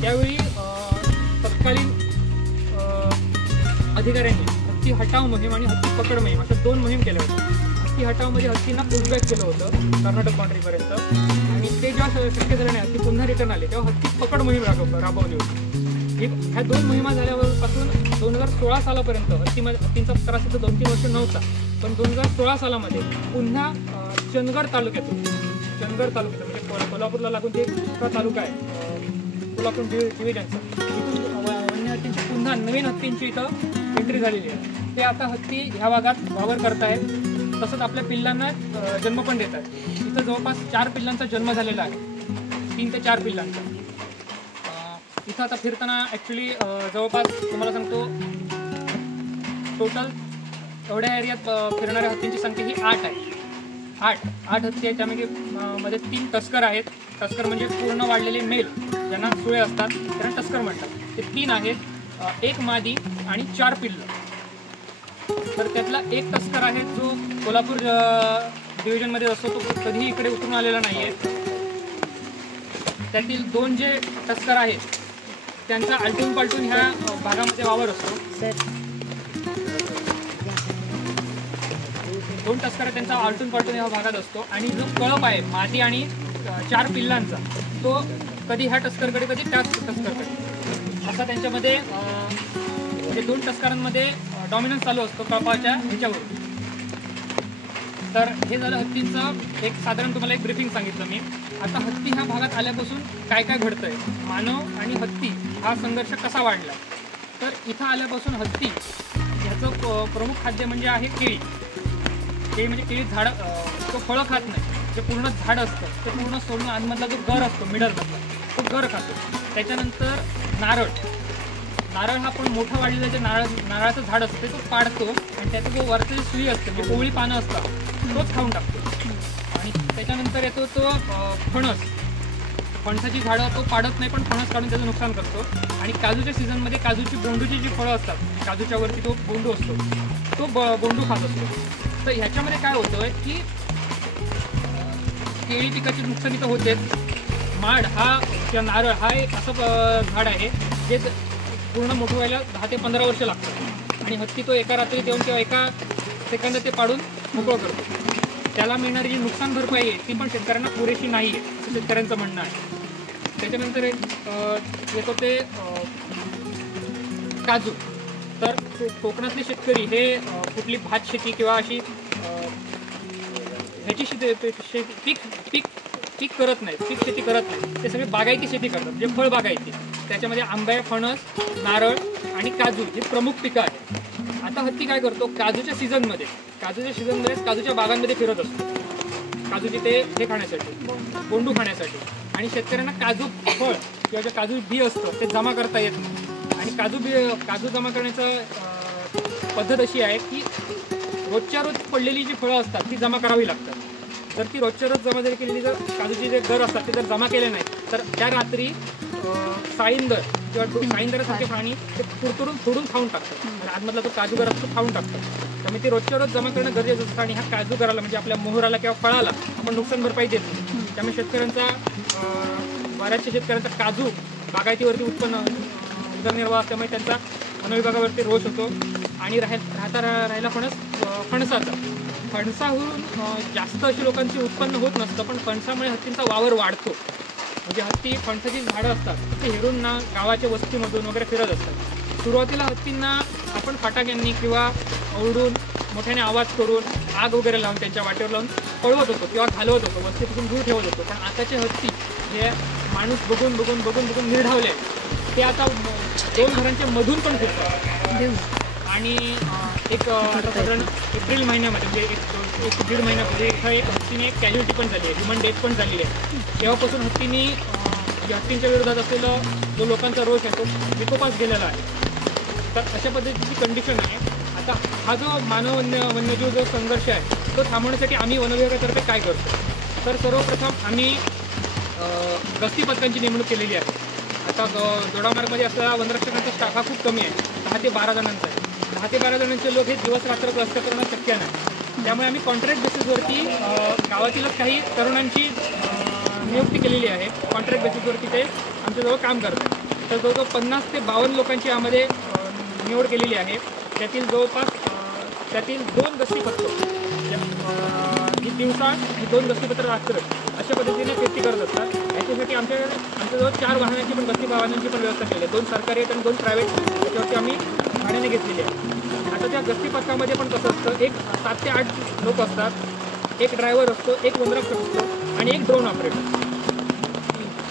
त्यावेळी तत्कालीन अधिकाऱ्यांनी हत्ती हटाव मोहीम आणि हत्ती पकड मोहीम अशा 2 मोहीम केल्या होत्या. हत्ती हटावमध्ये हत्तींना पुशबॅक केलं होतं कर्नाटक बाउंड्रीपर्यंत, आणि ते जेव्हा शक्य झालं नाही हत्ती पुन्हा रिटर्न आले तेव्हा हत्ती पकड मोहीम राबवली होती. ह्या 2 मोहिमा झाल्यापासून 2016 सालापर्यंत हत्तींचा त्रास इथं 2-3 वर्ष नव्हता. पण 2016 सालामध्ये पुन्हा चंदगड तालुक्यातून म्हणजे कोल्हापूरला लागून ते तालुका आहे कोल्हापूर डिव्हिजनचा, तिथून वन्य हत्तींची पुन्हा नवीन हत्तींची इथं एंट्री झालेली आहे. ते आता हत्ती ह्या भागात वावर करतायत. तसंच आपल्या पिल्लांना जन्म पण देत आहेत. इथं जवळपास 4 पिल्लांचा जन्म झालेला आहे, 3 ते 4 पिल्लांचा. इथं आता फिरताना ॲक्च्युली जवळपास तुम्हाला सांगतो टोटल एवढ्या एरियात फिरणाऱ्या हत्तींची संख्या ही 8 आहे. 8 हत्ती आहेत. त्यामध्ये मध्ये 3 टस्कर आहेत. टस्कर म्हणजे पूर्ण वाढलेले मेल ज्यांना सुळे असतात त्यांना टस्कर म्हणतात. ते 3 आहेत, 1 मादी आणि 4 पिल्लं. तर त्यातला 1 टस्कर आहे जो कोल्हापूर डिव्हिजनमध्ये असतो, तो कधीही इकडे उतरून आलेला नाही आहे. त्यातील 2 जे टस्कर आहेत त्यांचा आलटून पालटून ह्या भागामध्ये वावर असतो. 2 टस्कर त्यांचा आलटून पालटून ह्या भागात असतो. आणि जो कळप आहे मादी आणि 4 पिल्लांचा तो कधी ह्या टस्करकडे कधी त्याच टस्करकडे असा त्यांच्यामध्ये म्हणजे 2 टस्करांमध्ये डॉमिनन्स चालू असतो कळपाच्या ह्याच्यावर. तर हे झालं हत्तींचं एक साधारण तुम्हाला एक ब्रीफिंग सांगितलं मी. आता हत्ती ह्या भागात आल्यापासून काय काय घडतंय, मानव आणि हत्ती हा संघर्ष कसा वाढला. तर इथं आल्यापासून हत्ती ह्याचं प्रमुख खाद्य म्हणजे आहे केळी. केळी म्हणजे केळी झाड, तो फळं खात नाही, जे पूर्ण झाड असतं ते पूर्ण सोडून आतमधला जो गर असतो मिडलमधला तो गर खातो. त्याच्यानंतर नारळ हा पण मोठा वाढलेला जे नारळाचं झाड असतं तो पाडतो आणि त्याचं जो वरचं जे सुई असतं म्हणजे कोवळी पानं असतात तोच खाऊन टाकतो. आणि त्याच्यानंतर येतो तो फणसाची झाडं तो पाडत नाही पण फणस काढून त्याचं नुकसान करतो. आणि काजूच्या सीझनमध्ये काजूची बोंडूची जी फळं असतात काजूच्या वरती तो बोंडू असतो तो बोंडू खात असतो. तर ह्याच्यामध्ये काय होतं की केळी पिकाची नुकसानी तर होतेच. माड हा किंवा नारळ हा एक असं झाड आहे जे पूर्ण मोठं व्हायला 10 ते 15 वर्ष लागतात. आणि हत्ती तो एका रात्रीत येऊन किंवा एका सेकंदात ते पाडून मोकळं करतो. त्याला मिळणारी जी नुकसान भरपाई आहे ती पण शेतकऱ्यांना पुरेशी नाही आहे असं शेतकऱ्यांचं म्हणणं आहे. त्याच्यानंतर येतो ते काजू. तर कोकणातले शेतकरी हे कुठली भात शेती किंवा अशी ह्याची पीक करत नाहीत, पीक शेती करत नाहीत. ते सगळे बागायती शेती करतात, जे फळ बागायती. त्याच्यामध्ये आंबे, फणस, नारळ आणि काजू ही प्रमुख पिकं आहेत. आता हत्ती काय करतो, काजूच्या सीझनमध्ये काजूच्या बागांमध्ये फिरत असतो, काजूची ते हे खाण्यासाठी, बोंडू खाण्यासाठी. आणि शेतकऱ्यांना काजू फळ किंवा जे काजू बी असतं ते जमा करता येत नाही. आणि काजू जमा करण्याचं पद्धत अशी आहे की रोजच्या रोज पडलेली जी फळं असतात ती जमा करावी लागतात. जर ती रोजच्या रोज जमा जरी केलेली, जर काजूचे जे गर असतात ते जर जमा केले नाहीत तर त्या रात्री साळींदर किंवा साळींदरासारखे प्राणी ते फोडून खाऊन टाकतात. आणि आतमधला तो काजू गर असतो खाऊन टाकतात. त्यामुळे ती रोजच्या रोज जमा करणं गरजेचं असतं. आणि ह्या काजू गराला म्हणजे आपल्या मोहराला किंवा फळाला आपण नुकसान भरपाई देत नाही. त्यामुळे शेतकऱ्यांचा बऱ्याचशा शेतकऱ्यांचा काजू बागायतीवरती उदरनिर्वाह असल्यामुळे त्यांचा वनविभागावरती रोष होतो. आणि राहिला फणसाचा. फणसाहून जास्त अशी लोकांची उत्पन्न होत नसतं, पण फणसामुळे हत्तींचा वावर वाढतो. म्हणजे हत्ती फणसाची झाडं असतात ते हेरून ना गावाच्या वस्तीमधून वगैरे फिरत असतात. सुरुवातीला हत्तींना आपण फटाक्यांनी किंवा ओरडून मोठ्याने आवाज करून आग वगैरे लावून त्यांच्या वाटेवर लावून पळवत होतो किंवा घालवत होतो, वस्तीपासून दूर ठेवत होतो. पण आताचे हत्ती जे माणूस बघून निर्धावले ते आता 2 घरांच्या मधून पण फिरतात. आणि एक साधारण एप्रिल महिन्यामध्ये म्हणजे एक 1.5 महिन्यापूर्वी इथं एक हत्तीने एक कॅज्युअलिटी पण झाली आहे, ह्युमन डेथ पण झालेली आहे. तेव्हापासून हत्तींच्या विरोधात असलेला जो लोकांचा रोष आहे तो विकोपास गेलेला आहे. तर अशा पद्धतीची कंडिशन आहे. आता हा जो मानव वन्यजीव जो संघर्ष आहे तो थांबवण्यासाठी आम्ही वनविभागातर्फे काय करतो, तर सर्वप्रथम आम्ही गस्ती पथकांची नेमणूक केलेली आहे. आता दोडामार्गमध्ये असलेला वनरक्षकांचा स्टाफ हा खूप कमी आहे, 10 ते 12 जणांचा आहे. 10 ते 12 जणांचे लोक हे दिवस रात्र गस्त करणं शक्य नाही. त्यामुळे आम्ही कॉन्ट्रॅक्ट बेसिसवरती गावातीलच काही तरुणांची नियुक्ती केलेली आहे. कॉन्ट्रॅक्ट बेसिसवरती ते आमच्याजवळ काम करतात. तर जवळजवळ 50 ते 52 लोकांची यामध्ये निवड केलेली आहे. त्यातील जवळपास 2 गस्ती पथकं ही दिवसा आणि 2 गस्ती पथकं रात्र अशा पद्धतीने सेफ्टी करत असतात. याच्यासाठी आमच्याजवळ 4 वाहनांची पण गस्ती वाहनांची पण व्यवस्था केली आहे. 2 सरकारी आहेत आणि 2 प्रायव्हेट त्याच्यावरती आम्ही भाड्याने घेतलेली आहे. आता त्या गस्ती पथकामध्ये पण कसं असतं, एक 7 ते 8 लोक असतात, एक ड्रायव्हर असतो, एक वनरक्षक असतो आणि एक ड्रोन ऑपरेटर.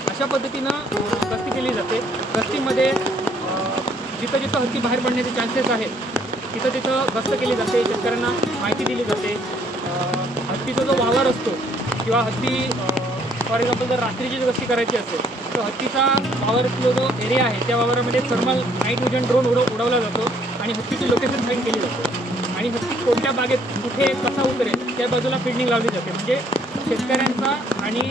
अशा पद्धतीनं गस्ती केली जाते. गस्तीमध्ये जिथं जिथं हत्ती बाहेर पडण्याचे चान्सेस आहेत तिथं गस्त केली जाते. शेतकऱ्यांना माहिती दिली जाते. हत्तीचा जो वावर असतो किंवा हत्ती फॉर एक्झाम्पल जर रात्रीची गस्ती करायची असेल तर हत्तीचा वावरचा जो एरिया आहे त्या वावरामध्ये थर्मल नाईट विजन ड्रोन उडवला जातो आणि हत्तीची लोकेशन फाईन केली जाते आणि हत्ती कोणत्या बागेत कुठे कसा उतरेल त्या बाजूला फिल्डिंग लावली जाते. म्हणजे शेतकऱ्यांचा आणि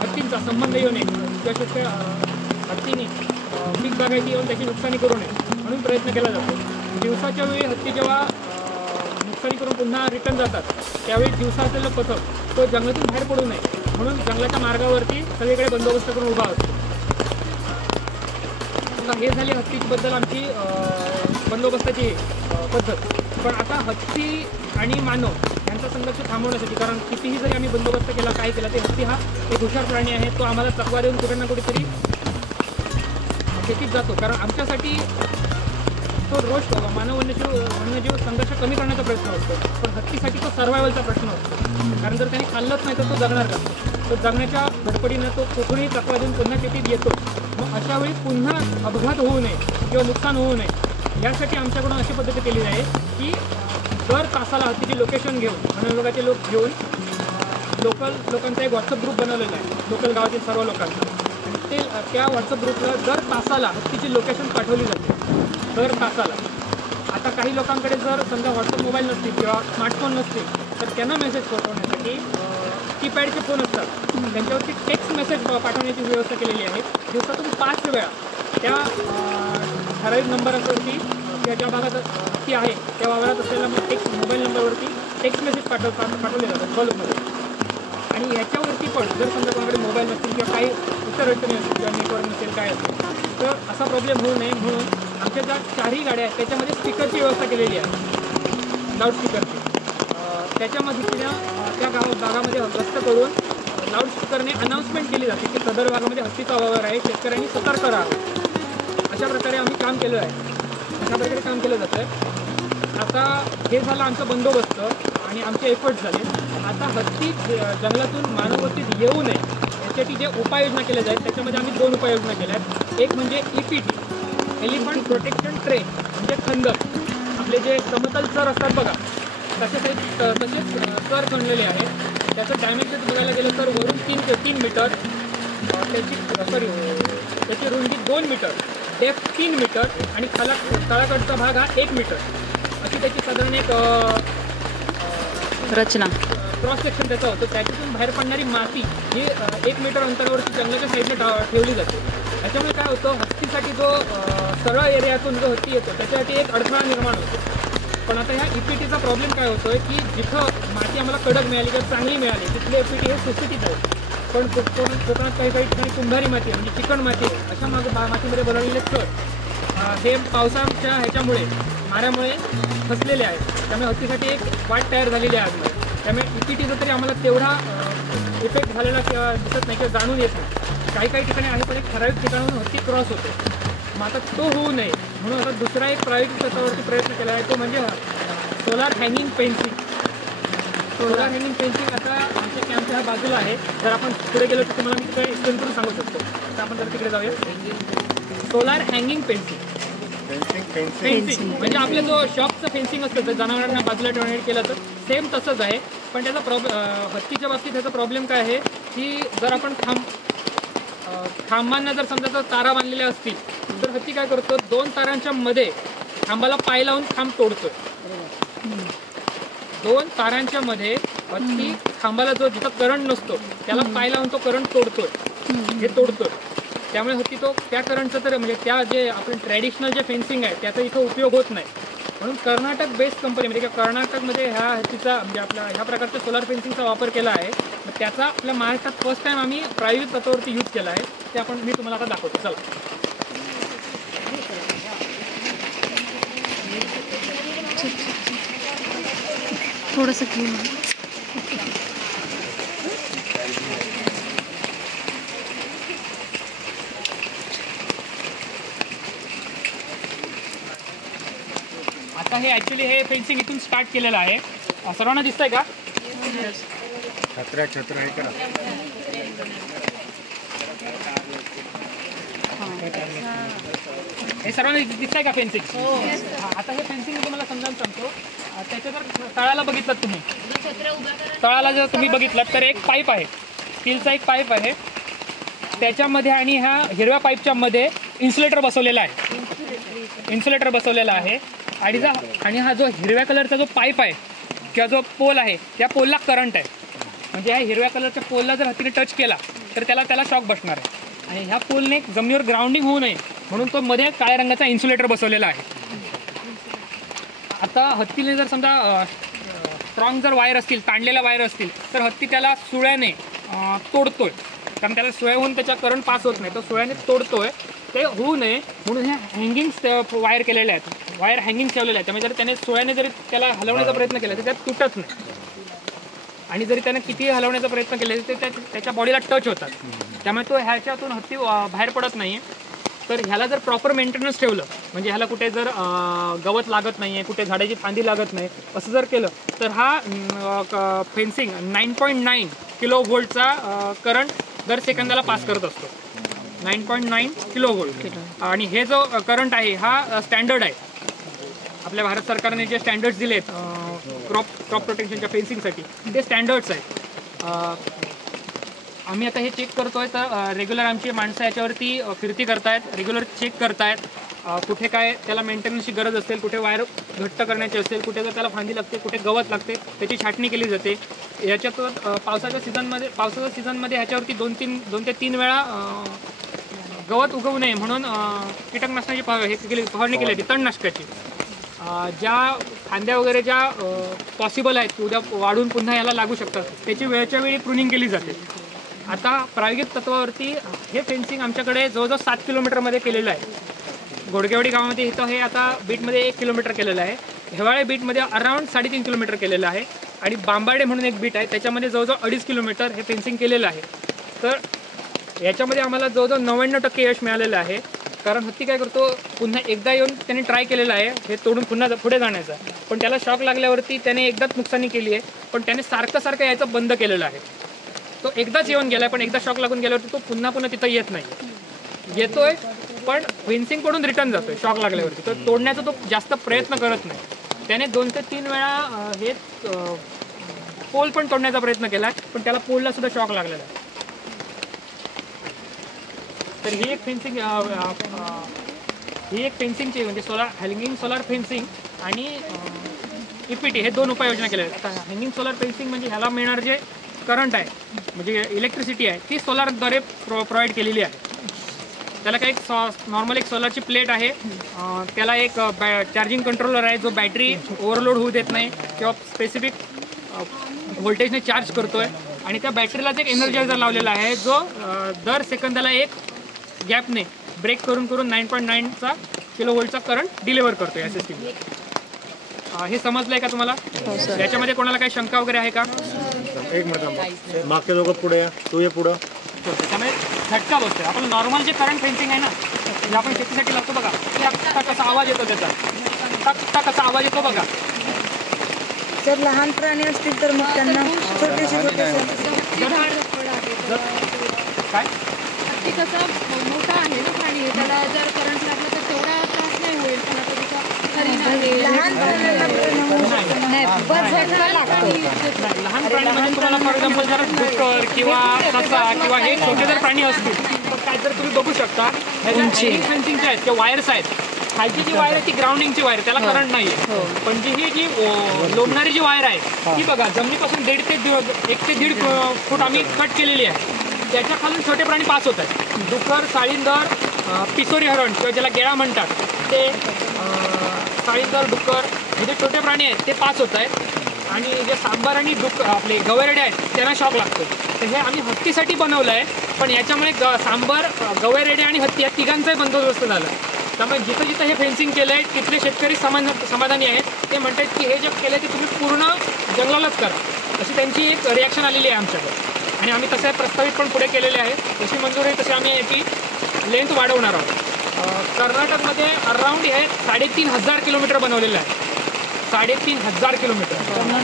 हत्तींचा संबंध येऊ नये किंवा हत्तीने पीक बागायती येऊन त्याची नुकसानी करू नये म्हणून प्रयत्न केला जातो. दिवसाच्या वेळी हत्ती जेव्हा नुकसानी करून पुन्हा रिटर्न जातात त्यावेळी दिवसा असलेलं पथक तो जंगलातून बाहेर पडू नये म्हणून जंगलाच्या मार्गावरती सगळीकडे बंदोबस्त करून उभा असतो. आता हे झाली हत्तीबद्दल आमची बंदोबस्ताची पद्धत. पण आता हत्ती आणि मानव यांचा संघर्ष थांबवण्यासाठी, कारण कितीही जरी आम्ही बंदोबस्त केला काय केला ते हत्ती हा एक हुशार प्राणी आहे. तो आम्हाला चकवा देऊन कुठे ना कुठेतरी शेतीत जातो. कारण आमच्यासाठी तो रोज मानव वन्यजीव संघर्ष कमी करण्याचा प्रयत्न असतो, पण हत्तीसाठी तो सर्वायवलचा प्रश्न असतो. कारण जर त्यांनी खाल्लंच नाही तर तो जगणार का? तो जगण्याच्या धडपडीनं तो कुठूनही चकवा देऊन पुन्हा शेतीत येतो. मग अशा वेळी पुन्हा अपघात होऊ नये किंवा नुकसान होऊ नये यासाठी आमच्याकडून अशी पद्धती केलेली आहे की दर तासाला हत्तीची लोकेशन घेऊन वनविभागाचे लोक घेऊन लोकांचा एक व्हॉट्सअप ग्रुप बनवलेला आहे लोकल गावातील सर्व लोकांचा. आणि त्या व्हॉट्सअप ग्रुपला दर तासाला हत्तीची लोकेशन पाठवली जाते. दर तासाला. आता काही लोकांकडे जर समजा व्हॉट्सअप मोबाईल नसतील किंवा स्मार्टफोन नसतील तर त्यांना मेसेज पाठवण्यासाठी कीपॅडचे फोन असतात त्यांच्यावरती टेक्स्ट मेसेज पाठवण्याची व्यवस्था केलेली आहे. दिवसातून 5 वेळा त्या ठराविक नंबरवरती किंवा ज्या भागात हत्ती आहे त्या वावरात असलेल्या मोबाईल नंबरवरती टेक्स्ट मेसेज पाठवले जातात बल्बमध्ये. आणि ह्याच्यावरती पण जर समजा कोणाकडे मोबाईल नसतील किंवा काही इतर अडचणी असतील किंवा नेटवर्क नसेल काय असेल तर असा प्रॉब्लेम होऊ नये म्हणून आमच्या ज्या 4ही गाड्या आहेत त्याच्यामध्ये स्पीकरची व्यवस्था केलेली आहे, लाऊडस्पीकरची. त्याच्यामध्ये त्या भागामध्ये गस्त करून लाऊडस्पीकरने अनाऊन्समेंट केली जाते की सदर भागामध्ये हत्तीचा वावर आहे, शेतकऱ्यांनी सतर्क राहावं. अशा प्रकारे आम्ही काम केलं आहे. अशा प्रकारे काम केलं जातं आहे. आता हे झालं आमचा बंदोबस्त आणि आमचे एफर्ट्स झाले. आता हत्ती जंगलातून मानववस्तीत येऊ नये यासाठी जे उपाययोजना केल्या जातात त्याच्यामध्ये आम्ही 2 उपाययोजना केल्या आहेत. एक म्हणजे EPT एलिफंट प्रोटेक्शन ट्रे म्हणजे खंदक. आपले जे समतल चर असतात बघा तसेच चर खणलेले आहेत. त्याचं डायमेन्शन बघायला गेलं तर वरून 3 मीटर त्याची रुंदी 2 मीटर, डेप्थ 3 मीटर आणि तळाकडचा भाग हा 1 मीटर अशी त्याची साधारण एक रचना क्रॉस सेक्शन त्याचा होतो. त्याच्यातून बाहेर पडणारी माती ही 1 मीटर अंतरावरती जंगलाच्या साईडने ठेवली जाते. त्याच्यामुळे काय होतं हत्तीसाठी जो सरळ एरियातून जो हत्ती येतो त्याच्यासाठी एक अडथळा निर्माण होतो. पण आता ह्या EPTचा प्रॉब्लेम काय होतोय की जिथं माती आम्हाला कडक मिळाली किंवा चांगली मिळाली तिथले EPT हे सुटसुटीत आहे. पण कोकणात काही ठिकाणी कुंभारी माती म्हणजे चिकण माती आहे. अशा मातीमध्ये बनवलेले चर हे पावसाच्या ह्याच्यामुळे माऱ्यामुळे फसलेले आहेत. त्यामुळे हत्तीसाठी एक वाट तयार झालेली आहे आजमध्ये. त्यामुळे EPTचा तरी आम्हाला तेवढा इफेक्ट झालेला किंवा दिसत नाही किंवा जाणून येत नाही. काही ठिकाणी आहे पण एक ठराविक ठिकाणाहून हत्ती क्रॉस होतो. मग आता तो होऊ नये म्हणून आता दुसरा एक प्रायव्हेट त्याच्यावरती प्रयत्न केला आहे तो म्हणजे solar hanging fencing. Solar hanging fencing आता आमच्या कॅम्पच्या ह्या बाजूला आहे. जर आपण पुढे गेलो तर तुम्हाला मी तिकडे एक्सप्लेन करून सांगू शकतो. तर आपण जर तिकडे जाऊया. सोलार हँगिंग फेन्सिंग म्हणजे आपलं जो शॉपचं फेन्सिंग असतं तर जनावरांना बाजूला ठेवण्यासाठी केलं तर सेम तसंच आहे. पण त्याचा हत्तीच्या बाबतीत त्याचा प्रॉब्लेम काय आहे की जर आपण खांबांना जर समजा तारा बांधलेल्या असतील तर हत्ती काय करतो 2 तारांच्या मध्ये खांबाला पाय लावून खांब तोडतोय. दोन तारांच्या मध्ये हत्ती खांबाला जो जिथं करंट नसतो त्याला पाय लावून तो करंट तोडतोय, हे तोडतोय. त्यामुळे हत्ती तो त्या करंटचा तर म्हणजे त्या जे आपण ट्रॅडिशनल जे फेन्सिंग आहे त्याचा इथं उपयोग होत नाही. म्हणून कर्नाटक बेस्ड कंपनीमध्ये किंवा कर्नाटकमध्ये ह्या हत्तीचा म्हणजे आपला ह्या प्रकारच्या सोलार फेन्सिंगचा वापर केला आहे. मग त्याचा आपल्या महाराष्ट्रात फर्स्ट टाइम आम्ही प्रायोगिक तत्वावरती यूज केला आहे. ते मी तुम्हाला आता दाखवतो. चला. थोडंसं क्लीन. आता हे ॲक्च्युली हे फेन्सिंग इथून स्टार्ट केलेलं आहे. सर्वांना दिसतंय का? छत्र हे करा. हे सर्वांना दिसतंय का फेन्सिंग? आता हे फेन्सिंग मी तुम्हाला समजावून सांगतो. त्याच्या जर तळाला बघितलं तुम्ही, तळाला जर तुम्ही बघितलं तर एक पाईप आहे, स्टीलचा एक पाईप आहे. त्याच्यामध्ये आणि ह्या हिरव्या पाईपच्या मध्ये इन्सुलेटर बसवलेला आहे. आणि हा जो हिरव्या कलरचा जो पाईप आहे किंवा जो पोल आहे त्या पोलला करंट आहे. म्हणजे ह्या हिरव्या कलरच्या पोलला जर हत्तीने टच केला तर त्याला शॉक बसणार आहे. आणि ह्या पोलने जमिनीवर ग्राउंडिंग होऊ नये म्हणून तो मध्ये काळ्या रंगाचा इन्सुलेटर बसवलेला आहे. आता हत्तीने जर समजा स्ट्रॉंग जर वायर असतील, ताणलेल्या वायर असतील तर हत्ती त्याला सुळ्याने तोडतोय. कारण त्याला सुळ्याहून त्याच्या करंट पास होत नाही, तो सुळ्याने तोडतोय. ते होऊ नये म्हणून ह्या हँगिंग वायर केलेल्या आहेत, वायर हँगिंग ठेवलेल्या आहेत. त्यामुळे जर त्याने सुळ्याने जरी त्याला हलवण्याचा प्रयत्न केला तर त्यात तुटत नाही. आणि जरी त्याने कितीही हलवण्याचा प्रयत्न केला तर त्याच्या बॉडीला टच होतात. त्यामुळे तो ह्याच्यातून हत्ती बाहेर पडत नाही. तर ह्याला जर प्रॉपर मेंटेनन्स ठेवलं, म्हणजे ह्याला कुठे जर गवत लागत नाही आहे, कुठे झाडाची फांदी लागत नाही, असं जर केलं तर हा फेन्सिंग 9.9 किलो व्होल्टचा करंट दर सेकंदाला पास करत असतो. 9.9 किलो व्होल्ट. आणि हे जो करंट आहे हा स्टँडर्ड आहे. आपल्या भारत सरकारने जे स्टँडर्ड्स दिलेत क्रॉप प्रोटेक्शनच्या फेन्सिंगसाठी ते स्टँडर्ड्स आहेत. आम्ही आता हे चेक करतोय तर रेग्युलर आमची माणसं याच्यावरती फिरती करतायत, रेग्युलर चेक करतायत. कुठे काय त्याला मेंटेनन्सची गरज असेल, कुठे वायर घट्ट करण्याची असेल, कुठे जर त्याला फांदी लागते, कुठे गवत लागते, त्याची छाटणी केली जाते. याच्यात पावसाच्या सीझनमध्ये ह्याच्यावरती 2 ते 3 वेळा गवत उगवू नये म्हणून कीटकनाशकाची फवारणी केली जाते, तणनाशकाची. ज्या फांद्या वगैरे ज्या पॉसिबल आहेत की उद्या वाढून पुन्हा याला लागू शकतात त्याची वेळच्या वेळी प्रुनिंग केली जाते. आता प्रायोगिक तत्वावरती हे फेन्सिंग आमच्याकडे जवळजवळ 7 किलोमीटरमध्ये केलेलं आहे. घोडगेवाडी गावामध्ये इथं हे आता बीटमध्ये 1 किलोमीटर केलेलं आहे. हेवाळे बीटमध्ये अराऊंड 3.5 किलोमीटर केलेलं आहे. आणि बांबाडे म्हणून एक बीट आहे त्याच्यामध्ये जवळजवळ 2.5 किलोमीटर हे फेन्सिंग केलेलं आहे. तर याच्यामध्ये आम्हाला जवळजवळ 99% यश मिळालेलं आहे. कारण हत्ती काय करतो, पुन्हा एकदा येऊन त्याने ट्राय केलेलं आहे हे तोडून पुन्हा पुढे जाण्याचा, पण त्याला शॉक लागल्यावरती त्याने एकदाच नुकसानी केली आहे. पण त्याने सारखं यायचं बंद केलेलं आहे. तो एकदाच येऊन गेला आहे, पण एकदा शॉक लागून गेल्यावरती तो पुन्हा तिथं येत नाही. येतोय पण फेन्सिंग पडून रिटर्न जातोय शॉक लागल्यावरती. तर तोडण्याचा तो जास्त प्रयत्न करत नाही. त्याने 2 ते 3 वेळा हे पोल पण तोडण्याचा प्रयत्न केला आहे, पण त्याला पोलला सुद्धा शॉक लागलेला आहे. तर ही एक फेन्सिंगची म्हणजे हँगिंग सोलार फेन्सिंग आणि EPT हे 2 उपाययोजना केल्या आहेत. आता हँगिंग सोलार फेन्सिंग म्हणजे ह्याला मिळणार जे करंट आहे म्हणजे इलेक्ट्रिसिटी आहे ती सोलारद्वारे प्रोव्हाइड केलेली आहे. त्याला काही नॉर्मल एक सोलारची प्लेट आहे, त्याला एक चार्जिंग कंट्रोलर आहे जो बॅटरी ओव्हरलोड होऊ देत नाही किंवा स्पेसिफिक व्होल्टेजने चार्ज करतोय. आणि त्या बॅटरीलाच एक एनर्जायझर लावलेला आहे जो दर सेकंदाला एक गॅपने ब्रेक करून 9.9चा किलो व्होल्टचा करंट डिलिव्हर करतो या सिस्टीमला. हे समजलंय का तुम्हाला? याच्यामध्ये कोणाला काही शंका वगैरे आहे का? एक मिनिट मागचे दोघं पुढे या, तू ये पुढं. त्यामुळे झटका बसतोय. आपण नॉर्मल जे करंट फेन्सिंग आहे ना जे आपण शेतीसाठी लागतो बघा, टक कसा आवाज येतो त्याचा, टक कसा आवाज येतो बघा. जर लहान प्राणी असतील तर मग त्यांना छोटेसे काय ते कसं मोठा आहे ना प्राणी, त्याला जर करंट लागलं तर तेवढा त्रास नाही होईल. पण आता त्याचा लहान लहान प्राणी म्हणजे तुम्हाला फॉर एक्झाम्पल जर डुक्कर किंवा ससा किंवा हे छोटे जर प्राणी असतील तर काय तर तुम्ही बघू शकता फेन्सिंगचे आहेत किंवा वायर्स आहेत, खालची जी वायर आहे ती ग्राउंडिंगची वायर आहे, त्याला करंट नाही आहे. पण जी लोंबणारी जी वायर आहे ती बघा जमिनीपासून 1.5 ते 1.5 फूट आम्ही कट केलेली आहे. त्याच्या खालून छोटे प्राणी पास होत आहेत. डुक्कर, साळींदर, पिसोरी हरण किंवा ज्याला गेळा म्हणतात ते साळींदर, डुक्कर हे जे छोटे प्राणी आहेत ते पास होत आहेत. आणि जे सांबार आणि आपले गवेरेडे आहेत त्यांना शॉक लागतो. तर हे आम्ही हत्तीसाठी बनवलं आहे, पण याच्यामुळे सांबार, गवेरेडे आणि हत्ती या तिघांचाही बंदोबस्त झाला. त्यामुळे जिथं जिथं हे फेन्सिंग केलं आहे तिथले शेतकरी समाधानी आहेत. ते म्हणतात की हे जे केलं ते तुम्ही पूर्ण जंगलालाच करा, अशी त्यांची एक रिॲक्शन आलेली आहे आमच्याकडे. आणि आम्ही तसे प्रस्तावित पण पुढे केलेले आहेत. जशी मंजूर आहे तशी आम्ही याची लेंथ वाढवणार आहोत. कर्नाटकमध्ये अराऊंड हे 3,500 किलोमीटर बनवलेलं आहे. 3,500 किलोमीटर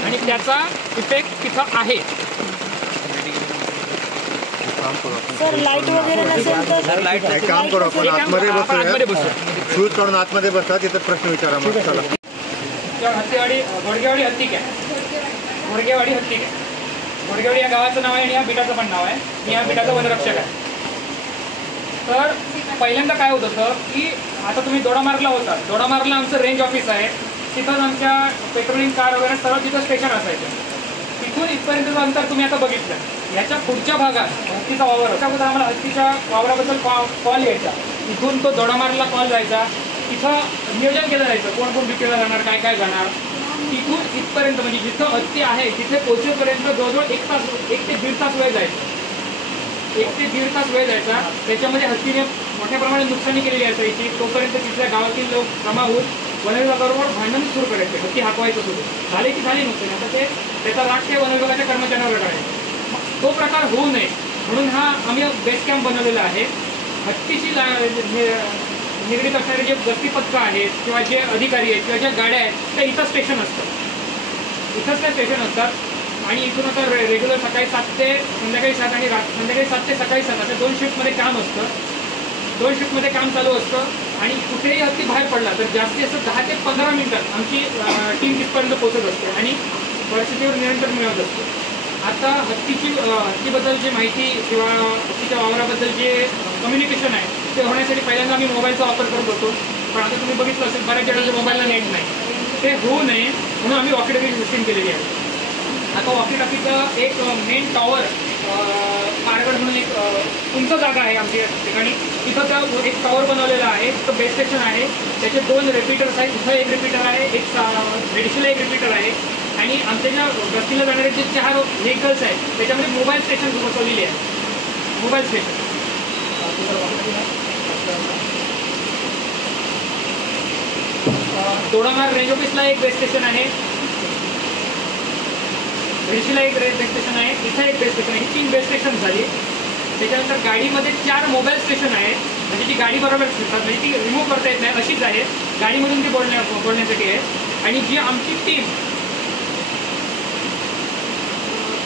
आणि त्याचा इफेक्ट तिथं आहे. सर लाईट वगैरे नसेल तर एक काम करू आपण आतमध्ये आतमध्ये बसूया, बसूया. शूज काढून आतमध्ये बसा, तिथे प्रश्न विचारा मग. चला हत्तीवाडी घोडगेवाडी हत्ती काय, घोडगेवाडी हत्ती काय. घोडगेवाडी या गावाचं नाव आहे आणि या बिटाचं पण नाव आहे. मी या बिटाचा वनरक्षक आहे. तर पहिल्यांदा काय होत होतं की आता तुम्ही दोडामार्गला होता, दोडामार्गला आमचं रेंज ऑफिस आहे. तिथंच आमच्या पेट्रोलिंग कार वगैरे सर्व तिथं स्टेशन असायचं. तिथून इथपर्यंतचं अंतर तुम्ही आता बघितलं. याच्या पुढच्या भागात हत्तीचा वावर, त्याबद्दल आम्हाला हत्तीच्या वावराबद्दल कॉल यायचा. इथून तो दोडामार्गला कॉल जायचा. तिथं नियोजन केलं जायचं कोण कोण ड्युटीला जाणार, काय काय जाणार. तिथून इथपर्यंत म्हणजे जिथं हत्ती आहे तिथे पोहोचेपर्यंत जवळजवळ 1 ते 1.5 तास वेळ जायचा. 1 ते 1.5 तास वेळ जायचा. त्याच्यामध्ये हत्तीने मोठ्या प्रमाणात नुकसानी केलेली असायची. तोपर्यंत तिथल्या गावातील लोक जमा होऊन वनविभागाबरोबर भांडण सुरू करायचे. हत्ती हाकवायचं सुरू झाले की झाली नव्हती. आता त्याचा राग ते वनविभागाच्या कर्मचाऱ्यांवर काढायचे. तो प्रकार होऊ नये म्हणून हा आम्ही बेस कॅम्प बनवलेला आहे. हत्तीशी निगडीत असणारे जे गस्ती पथकं आहेत किंवा जे अधिकारी आहेत किंवा ज्या गाड्या आहेत त्या इथं स्टेशन असतात. इथंच त्या स्टेशन असतात. आणि इथून आता रेग्युलर सकाळी 7 ते संध्याकाळी 7 आणि संध्याकाळी 7 ते सकाळी 7 अशा 2 शिफ्टमध्ये काम असतं. 2 शिफ्टमध्ये काम चालू असतं. आणि कुठेही हत्ती बाहेर पडला तर जास्तीत जास्त 10 ते 15 मिनिटात आमची टीम तिथपर्यंत पोहोचत असते आणि परिस्थितीवर नियंत्रण मिळवत असते. आता हत्तीबद्दल जी माहिती किंवा हत्तीच्या वावराबद्दल जे कम्युनिकेशन आहे ते होण्यासाठी पहिल्यांदा आम्ही मोबाईलचा वापर करत होतो. पण आता तुम्ही बघितलं असेल बऱ्याच जणांच्या मोबाईलला नेट नाही. ते होऊ नये म्हणून आम्ही वॉकी टॉकी सिस्टीम केलेली आहे. आता वॉकी टॉकीचं एक मेन टॉवर कारगड म्हणून एक उंच जागा आहे आमच्या ठिकाणी. तिथं त्या एक टॉवर बनवलेला आहे. तो बेस स्टेशन आहे. त्याचे 2 रिपीटर्स आहेत. इथं एक रिपीटर आहे, एक रेडिशला एक रिपीटर आहे. आणि आमच्या ज्या गस्तीला जाणारे जे 4 व्हेकल्स आहेत त्याच्यामध्ये मोबाईल स्टेशन बसवलेली आहे. मोबाईल स्टेशन दोडामार्ग रेंज ऑफिसला एक बेस स्टेशन आहे. रेशीला एक बेस स्टेशन आहे. इथं एक बेस स्टेशन आहे. ही 3 बेस स्टेशन झाली. त्याच्यानंतर गाडीमध्ये 4 मोबाईल स्टेशन आहेत. म्हणजे जी गाडी बरोबर फिरतात म्हणजे ती रिमूव्ह करता येत नाही अशीच आहे. गाडीमधून ती बोलण्यासाठी आहे. आणि जी आमची टीम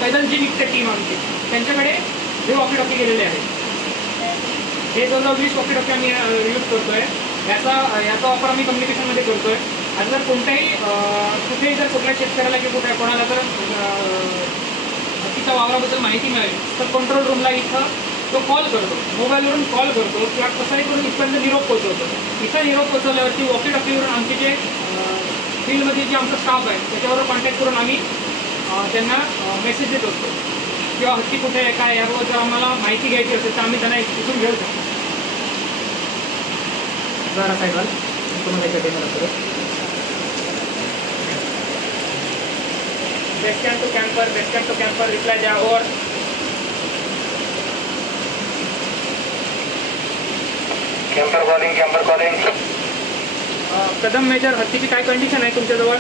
पैदल जी निघते टीम आमची त्यांच्याकडे हे वॉकी टॉकी गेलेले आहेत. हे जवळजवळ 20 वॉकी टॉकी आम्ही यूज करतोय. याचा वापर आम्ही कम्युनिकेशनमध्ये करतोय. आता जर कुठेही जर कुठल्या शेतकऱ्याला किंवा कोणाला जर हत्तीच्या वावराबद्दल माहिती मिळाली तर कंट्रोल रूमला इथं तो कॉल करतो, मोबाईलवरून कॉल करतो किंवा कसंही करून इथपर्यंत निरोप पोहोचवतो. इथं निरोप पोहोचवल्यावरती वॉकी टॉकीवरून आमचे जे फील्डमध्ये जे आमचा स्टाफ आहे त्याच्याबरोबर कॉन्टॅक्ट करून आम्ही त्यांना मेसेज देत असतो किंवा हत्ती कुठे आहे काय याबाबत जर आम्हाला माहिती घ्यायची असेल तर आम्ही त्यांना इथून घेऊ शकतो. जरा काय झालं तुम्हाला base camp to camper reply द्या. और कॅम्पर कॉलिंग. कदम मेजर हत्तीची काय कंडिशन आहे तुमच्याजवळ?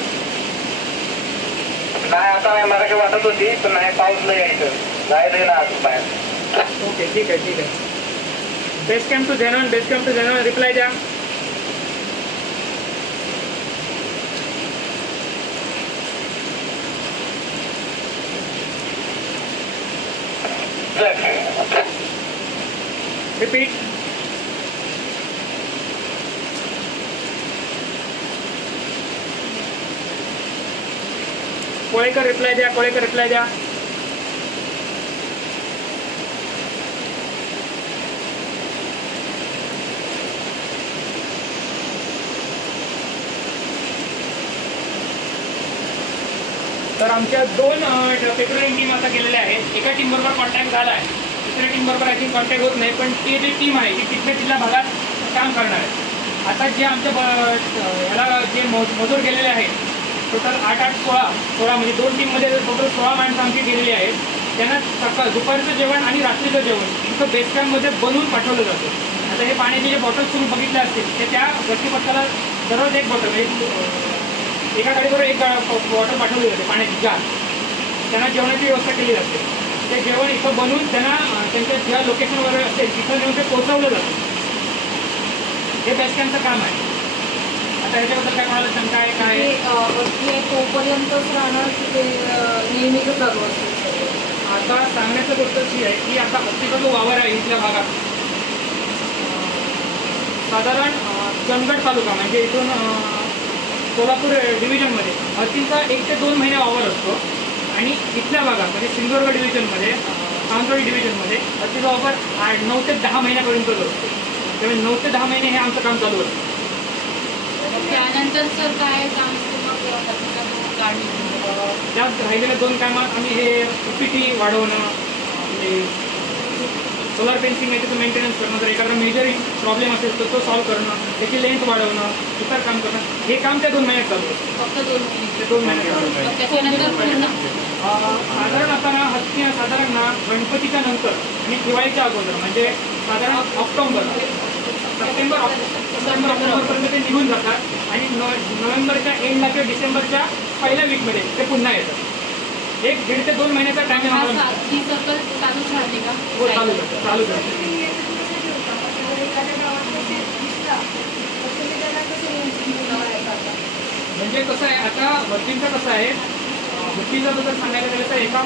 नाही आता नाही मला वाटत होती पण नाही पाऊस नाही यायचं जायचं ना बाहेर. ओके ठीक आहे. Base camp to Xenon reply द्या. रिपीट. कोळेकर रिप्लाय द्या. तर आमच्या 2 पेट्रोलिंग टीम आता गेलेल्या आहेत. एका टीमबरोबर कॉन्टॅक्ट झाला आहे, दुसऱ्या टीमबरोबर आय थिंक कॉन्टॅक्ट होत नाही, पण ती जी टीम आहे ती तिथल्या तिथल्या भागात काम करणार आहे. आता जे आमच्या ह्याला जे मजूर गेलेले आहेत टोटल 8-8-16 म्हणजे 2 टीममध्ये टोटल 16 माणसं आमची गेलेली आहेत. त्यांना दुपारचं जेवण आणि रात्रीचं जेवण इथं बेस कॅम्पमध्ये बनवून पाठवलं जातं. आता हे पाण्याचे जे बॉटल्स तुम्ही बघितले असतील ते त्या गच्चीपथकाला दररोज एक बॉटल म्हणजे एका गाडीबरोबर एक बॉटल पाठवली जाते पाण्याची जार. त्यांना जेवणाची व्यवस्था केली जाते. ते जेवण इथं बनवून त्यांना त्यांच्या ज्या लोकेशनवर असेल तिथं जेवण ते पोहोचवलं जातं. हे बेस कॅम्पचं काम आहे. आता ह्याच्याबद्दल काय कोणाला शंका आहे काय तोपर्यंतच राहणार तिथे नेहमीच चालू असते. आता सांगण्याचं गोष्ट अशी आहे की आता हत्तीचा जो वावर आहे इथल्या भागात साधारण चंदगड तालुका म्हणजे इथून सोलापूर डिव्हिजनमध्ये हत्तीचा 1 ते 2 महिने वावर असतो आणि इथल्या भागात म्हणजे सिंधुदुर्ग डिव्हिजनमध्ये सावंतवाडी डिव्हिजनमध्ये हत्तीचा वापर 9 ते 10 महिन्यापर्यंतच असतो. त्यामुळे 9 ते 10 महिने हे आमचं काम चालू असतं. त्यानंतर सर काय काम काढणी त्यात राहिलेल्या 2 कामात आम्ही हे UPT वाढवणं म्हणजे सोलार फेन्सिंग आहे त्याचं मेंटेनन्स करणं, जर एखादा मेजर प्रॉब्लेम असेल तर तो सॉल्व्ह करणं, त्याची लेंथ वाढवणं, इतर काम करणं हे काम त्या 2 महिन्यात चालू असतं. फक्त 2 महिने ते 2 महिन्यात त्याच्यानंतर पूर्ण साधारण आता ना हत्ती साधारण ना गणपतीच्या नंतर आणि दिवाळीच्या अगोदर म्हणजे साधारण सप्टेंबर ऑक्टोबरपर्यंत ते निघून जातात आणि नोव्हेंबरच्या एंडला किंवा डिसेंबरच्या पहिल्या वीकमध्ये ते पुन्हा येतात. 1-1.5 ते 2 महिन्याचा टाइम ही सर्कल चालूच राहते का? चालू करते. म्हणजे कसं आहे आता हत्तींचं कसं आहे हत्तीचं जर सांगायला गेलं तर एका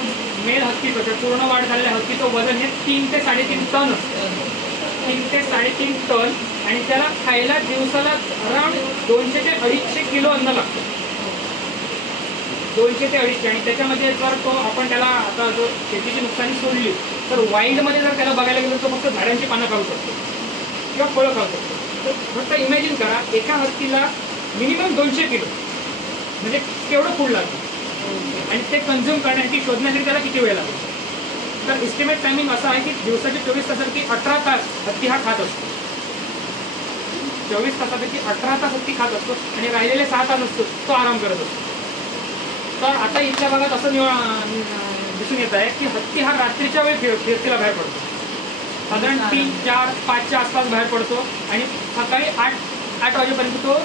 मेल हत्तीचं पूर्ण वाढ झालेल्या हत्तीचं वजन हे 3 ते 3.5 टन असतं. 3 ते 3.5 टन आणि त्याला खायला दिवसाला अराउंड 200 ते 250 किलो अन्न लागतं. 200 ते 250 आणि त्याच्यामध्ये जर तो आपण त्याला आता जर शेतीची नुकसानी सोडली तर वाईल्डमध्ये जर त्याला बघायला गेलं तर फक्त झाडांची पानं खाऊ शकतो किंवा फळं खाऊ शकतो. तर फक्त इमॅजिन करा एका हत्तीला मिनिमम 200 किलो म्हणजे केवढं फूड लागतं आणि ते कन्झ्युम करण्यासाठी शोधण्यासाठी त्याला किती वेळ लागतो. तर इस्टिमेट टायमिंग असा आहे की दिवसाचे 24 तासापैकी 18 तास हत्ती हा खात असतो. 24 तासापैकी 18 तास हत्ती खात असतो आणि राहिलेले 6 तास असतो तो आराम करत असतो. तर आता इथल्या भागात असं दिसून येत आहे की हत्ती हा रात्रीच्या वेळी फिरतीला बाहेर पडतो. साधारण 3, 4, 5च्या आसपास बाहेर पडतो आणि सकाळी 8 वाजेपर्यंत तो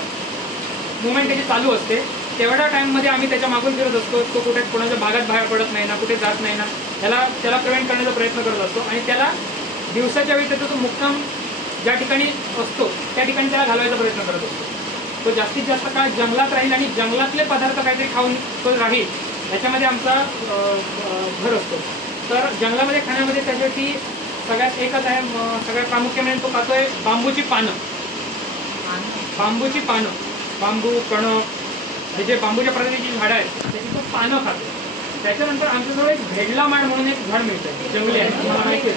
मुवमेंट त्याची चालू असते. तेवढ्या टाईममध्ये आम्ही त्याच्या मागून फिरत असतो. तो कुठे कोणाच्या भागात बाहेर पडत नाही ना कुठे जात नाही ना त्याला प्रिव्हेंट करण्याचा प्रयत्न करत असतो आणि त्याला दिवसाच्या वेळी त्याचा तो मुक्काम ज्या ठिकाणी असतो त्या ठिकाणी त्याला घालवायचा प्रयत्न करत असतो. तो जास्तीत जास्त काळ जंगलात राहील आणि जंगलातले पदार्थ काहीतरी खाऊन तो राहील याच्यामध्ये आमचा भर असतो. तर जंगलामध्ये खाण्यामध्ये त्याच्यासाठी सगळ्यात एकच आहे सगळ्यात प्रामुख्याने तो खातोय बांबूची पानं. बांबू कणक हे जे बांबूच्या प्रजातीची झाडं आहेत त्याची तो पानं खातो. त्याच्यानंतर आमच्याजवळ एक भेडला माड म्हणून एक झाड मिळतं जंगली आहे तुम्हाला माहिती आहे.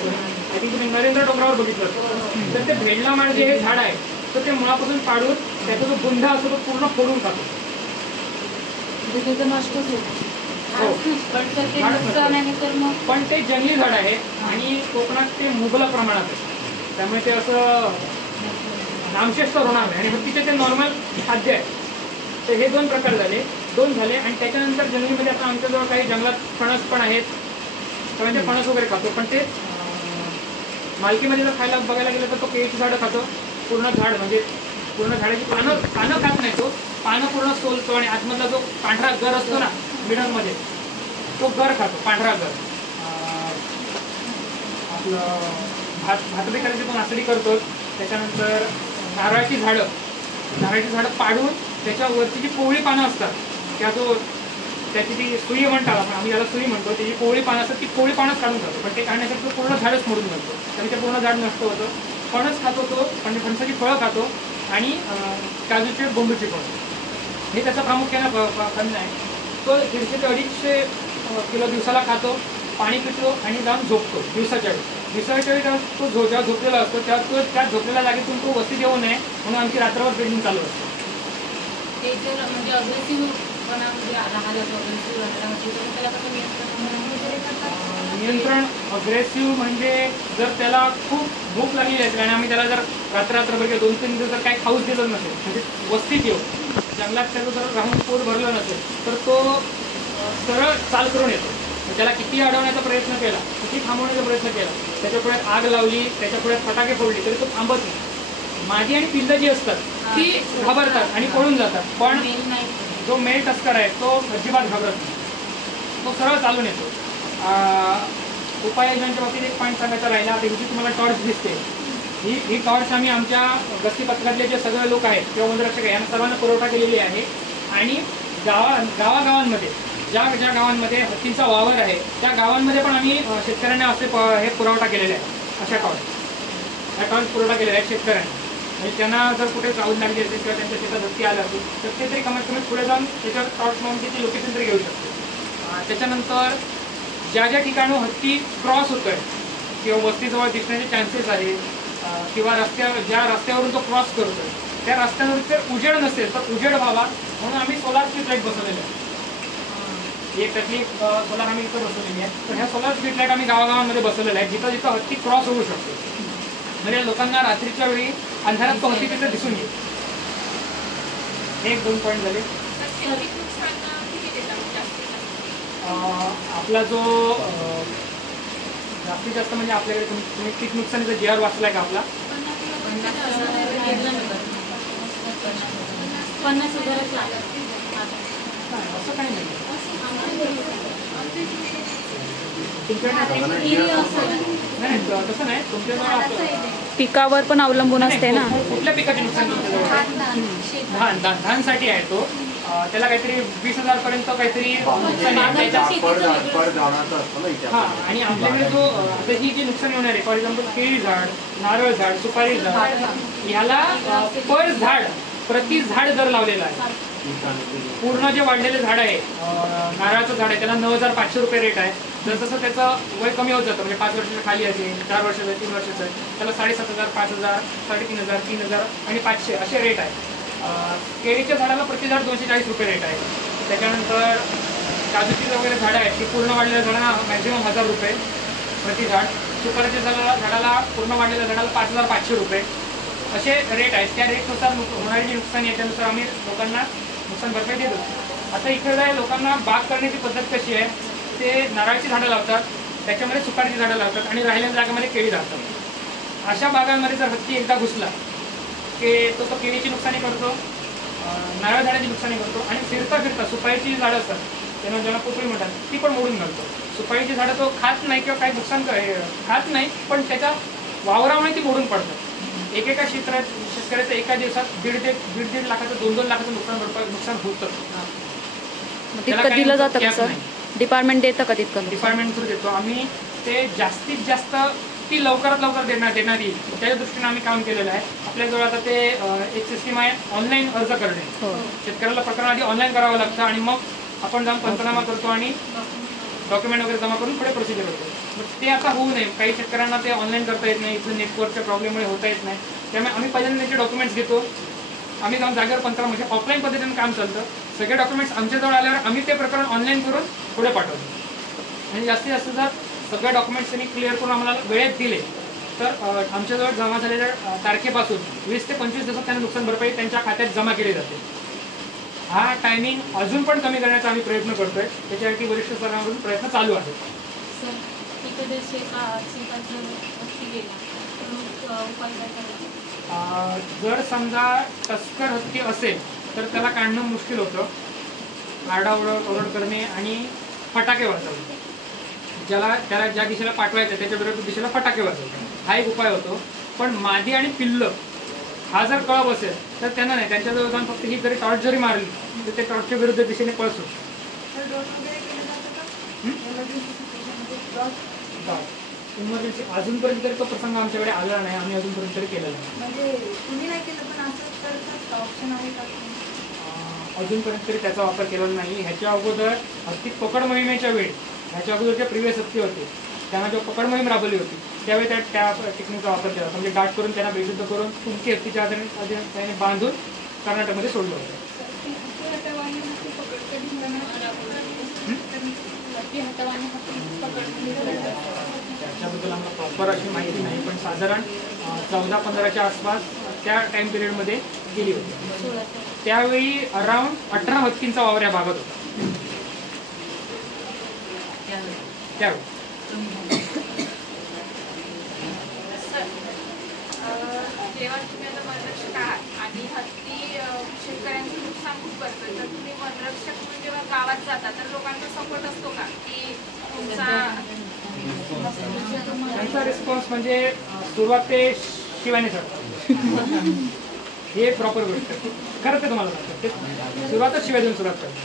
आय थिंक तुम्ही नरेंद्र डोंगरावर बघितलं तर ते भेडला माड जे हे झाड आहे तर ते मुळापासून पाडून त्याचा जो बुंधा असतो तो पूर्ण फोडून खातो. पण ते जंगली झाड आहे आणि कोकणात ते मुबलक प्रमाणात आहे त्यामुळे ते असं नामशेष तर होणार नाही आणि हत्तीचे ते नॉर्मल खाद्य आहे. तर हे 2 प्रकार झाले आणि त्याच्यानंतर जंगलीमध्ये आता आमच्याजवळ काही जंगलात फणस पण आहेत त्यामुळे ते फणस वगैरे खातो. पण ते मालकीमध्ये जर खायला बघायला गेलं तर तो केळीची झाडं खातो. पूर्ण झाड म्हणजे पूर्ण झाडाची पानं खात नाही. तो पानं पूर्ण सोलतो आणि आतमधला जो पांढरा गर असतो ना मिडलमध्ये तो गर खातो. पांढरा गर आपलं भात पिकाची पण आसडी करतो. त्याच्यानंतर नारळाची झाडं पाडून त्याच्यावरची जी कोवळी पानं असतात त्याची ती सुई म्हणतात आपण आम्ही याला सुई म्हणतो. त्याची कोवळी पानं असतात ती कोवळी पानच काढून खातो. पण ते काढण्यासाठी तो पूर्ण झाडच मोडून घालतो त्यामुळे ते पूर्ण झाड नष्ट होतं. फणस खातो तो म्हणजे फणसाची फळं खातो आणि काजूचे बोंबीचे फळं हे त्याचा प्रामुख्याने अन्न आहे. तो 150 ते 250 किलो दिवसाला खातो. पाणी पितो आणि जाऊन झोपतो दिवसाच्या वेळी जेव्हा तो झोपलेला असतो तेव्हा तो त्या झोपलेल्या जागेतून तो वस्ती देऊ नये म्हणून आमची रात्रभर बिल्डिंग चालू असते. ते जर म्हणजे अग्रेसिव्ह लोकांना म्हणजे राहायला वगैरे सूर आलेला होती तर त्याला कसं नियंत्रण अग्रेसिव्ह म्हणजे जर त्याला खूप भूक लागली असेल आणि आम्ही त्याला जर रात्रभर किंवा 2-3 दिवस जर काही खाऊच दिलं नसेल म्हणजे वस्तीत येऊ जंगलात त्याचं जर राहून पोट भरलं नसेल तर तो सरळ चाल करून येतो. त्याला किती अडवण्याचा प्रयत्न केला किती थांबवण्याचा प्रयत्न केला त्याच्या पुढ्यात आग लावली त्याच्या पुढ्यात फटाके फोडले तरी तो थांबत नाही. मादी आणि पिल्लं जी असतात ती घाबरतात आणि पळून जातात पण जो मेल टस्कर आहे तो अजिबात घाबरत नाही. तो सरळ चालून येतो. उपाययोजनांच्या बाबतीत एक पॉईंट सांगायचा राहिला आता इथे तुम्हाला टॉर्च दिसते ही टॉर्च आम्ही आमच्या गस्ती पथकातले जे सगळे लोक आहेत किंवा वनरक्षक आहे यांना सर्वांना पुरवठा केलेली आहे आणि गावागावांमध्ये ज्या गावांमध्ये हत्तींचा वावर आहे त्या गावांमध्ये पण आम्ही शेतकऱ्यांना असे हे पुरवठा केलेले आहे. अशा टॉर्च पुरवठा केलेला आहे शेतकऱ्यांना आणि त्यांना जर कुठे चावून लागली असेल किंवा त्यांच्या शेतात हत्ती आलं असेल तर ते तरी कमीत कमी पुढे जाऊन त्याच्यावर टॉर्च मारून त्याची लोकेशन तरी घेऊ शकतो. त्याच्यानंतर ज्या ठिकाणी हत्ती क्रॉस होतो आहे किंवा वस्तीजवळ दिसण्याचे चान्सेस आहेत किंवा ज्या रस्त्यावरून तो क्रॉस करतो त्या रस्त्यावर जर उजेड नसेल तर उजेड व्हावा म्हणून आम्ही सोलार स्ट्रीट लाईट बसवलेले आहे. एक त्यातली सोलार आम्ही इथं बसवलेली आहे. तर ह्या सोलार स्ट्रीट लाईट आम्ही गावागावांमध्ये बसवलेल्या आहे जिथं जिथं हत्ती क्रॉस होऊ शकतो म्हणजे लोकांना रात्रीच्या वेळी अंधारात तो हत्ती तिथं दिसून येईल. 1-2 पॉईंट झाले. आपला जो जास्तीत जास्त म्हणजे आपल्याकडे तुम्ही पीक नुकसानीचा जी आर वाचला आहे का आपला 50,000 लागत असं काही नाही नाही तसं नाही तुमच्याजवळ पिकावर पण अवलंबून असते ना. कुठल्या पिकाचे नुकसान तुमच्याजवळ धानसाठी आहे तो त्याला काहीतरी 20,000 पर्यंत काहीतरी नुकसान हां आणि आपल्याकडे जो आता ही जी नुकसान होणार आहे फॉर एक्झाम्पल केळी झाड नारळ झाड सुपारी झाड ह्याला पर झाड प्रति झाड दर लावलेला आहे. पूर्ण जे वाढलेले झाड आहे नारळाचं झाड आहे त्याला 9,500 रुपये रेट आहे. जसं त्याचं वय कमी होत जातं म्हणजे 5 वर्षाच्या खाली असेल 4 वर्षाचं 3 वर्षाचं त्याला 7,500 5,000 3,500 3,000 आणि 500 असे रेट आहे. केळीच्या झाडाला प्रति झाड 240 रुपये रेट आहे. त्याच्यानंतर काजूची वगैरे झाडं आहेत ती पूर्ण वाढलेल्या झाडांना मॅक्झिमम 1,000 रुपये प्रति झाड. सुपारीच्या झाडाला पूर्ण वाढलेल्या झाडाला 5,500 रुपये असे रेट आहेत. त्या रेटनुसार होणारी जी नुकसान आहे त्यानुसार आम्ही लोकांना नुकसान भरपाई देतो. आता इकडे लोकांना बाग करण्याची पद्धत कशी आहे ते नारळाची झाडं लावतात त्याच्यामध्ये सुपारीची झाडं लावतात आणि राहिलेल्या जागेमध्ये केळी लावतात. अशा बागांमध्ये जर हत्ती एकदा घुसला की तो केळीची नुकसानी करतो नारळ झाडाची नुकसानी करतो आणि फिरता सुपारीची झाडं असतात ज्यांना पोपळी म्हणतात ती पण मोडून घालतो. सुपारीची झाडं तो खात नाही किंवा काही नुकसान खात नाही पण त्याच्या वावरामुळे ती मोडून पडतात. एकेका शेतकऱ्याचं एका दिवसात दीड लाखाचं 2-2 लाखाचं नुकसान होतं. तितकं दिलं जातं का सर डिपार्टमेंट देतं का तितकं डिपार्टमेंट थ्रू देतो आम्ही ते जास्तीत जास्त ती लवकरात लवकर देण्यात येईल त्याच्या दृष्टीने आम्ही काम केलेलं आहे. आपल्याजवळ आता ते एक सिस्टीम आहे ऑनलाईन अर्ज करणे. शेतकऱ्याला प्रकरण आधी ऑनलाईन करावं लागतं आणि मग आपण जाऊन पंचनामा करतो आणि डॉक्युमेंट वगैरे जमा करून पुढे प्रोसिजर होतो. मग ते आता होऊ नये काही शेतकऱ्यांना ते ऑनलाईन करता येत नाही इथं नेटवर्कच्या प्रॉब्लेममुळे होता येत नाही त्यामुळे आम्ही पहिल्यांदा त्यांचे डॉक्युमेंट्स घेतो. आम्ही जाऊन जागेवर पंचनामा म्हणजे ऑफलाईन पद्धतीने काम चालतं. सगळे डॉक्युमेंट्स आमच्याजवळ आल्यावर आम्ही ते प्रकरण ऑनलाईन करून पुढे पाठवतो आणि जास्तीत जास्त जर सगळे डॉक्युमेंट्स त्यांनी क्लिअर करून आम्हाला वेळेत दिले तर आमच्याजवळ जमा झालेल्या तारखेपासून 20 ते 25 दिवसात त्यांना नुकसान भरपाई त्यांच्या खात्यात जमा केली जाते. हा टायमिंग अजून पण कमी करण्याचा आम्ही प्रयत्न करतोय त्याच्यासाठी वरिष्ठ स्तरावरून प्रयत्न चालू आहे. जर समजा तस्कर हत्ती असेल तर त्याला काढणं मुश्किल होतं. आरडाओरड करणे आणि फटाके वाजवणे त्याला ज्या दिशेला पाठवायचं त्याच्या विरुद्ध दिशेला फटाके वाजवणे हा एक उपाय होतो. पण मादी आणि पिल्लं हा जर कळप असेल तर त्यांना नाही त्यांच्याजवळ जाऊन फक्त ही जरी टॉर्च जरी मारली तर ते टॉर्चच्या विरुद्ध दिशेने पळसू. इमर्जन्सी अजूनपर्यंत तरी तो प्रसंग आमच्याकडे आलेला नाही आम्ही अजूनपर्यंत तरी केलेला नाही. अजूनपर्यंत तरी त्याचा वापर केलेला नाही. ह्याच्या अगोदर हत्ती पकड मोहिमेच्या वेळी ह्याच्या अगोदरच्या प्रिव्हियस हत्ती होते त्यांना जेव्हा पकड मोहीम राबवली होती त्यावेळी त्या टेक्निकचा वापर केला म्हणजे गाठ करून त्यांना बेशुद्ध करून तुमची हत्तीच्या आधारे त्याने बांधून कर्नाटकमध्ये सोडलं होतं. हत्ती हटवणे हत्ती पकडणे त्याच्याबद्दल आम्हाला प्रॉपर अशी माहिती नाही, पण साधारण 14-15च्या आसपास त्या टाइम पिरियडमध्ये गेली होती. त्यावेळी अराउंड 18 हत्तींचा वावर या भागात होता त्यावेळी. जेव्हा तुम्ही आता वनरक्षक आहात आणि हत्ती शेतकऱ्यांचं नुकसान खूप करतोय, तर तुम्ही वनरक्षक म्हणून जेव्हा गावात जाता तर लोकांचा सपोर्ट असतो का की त्यांचा रिस्पॉन्स म्हणजे सुरुवात ते शिवाने करतात हे प्रॉपर गोष्ट खरं ते तुम्हाला सांगतात, ते सुरुवातच शिवाय देऊन सुरुवात करतात.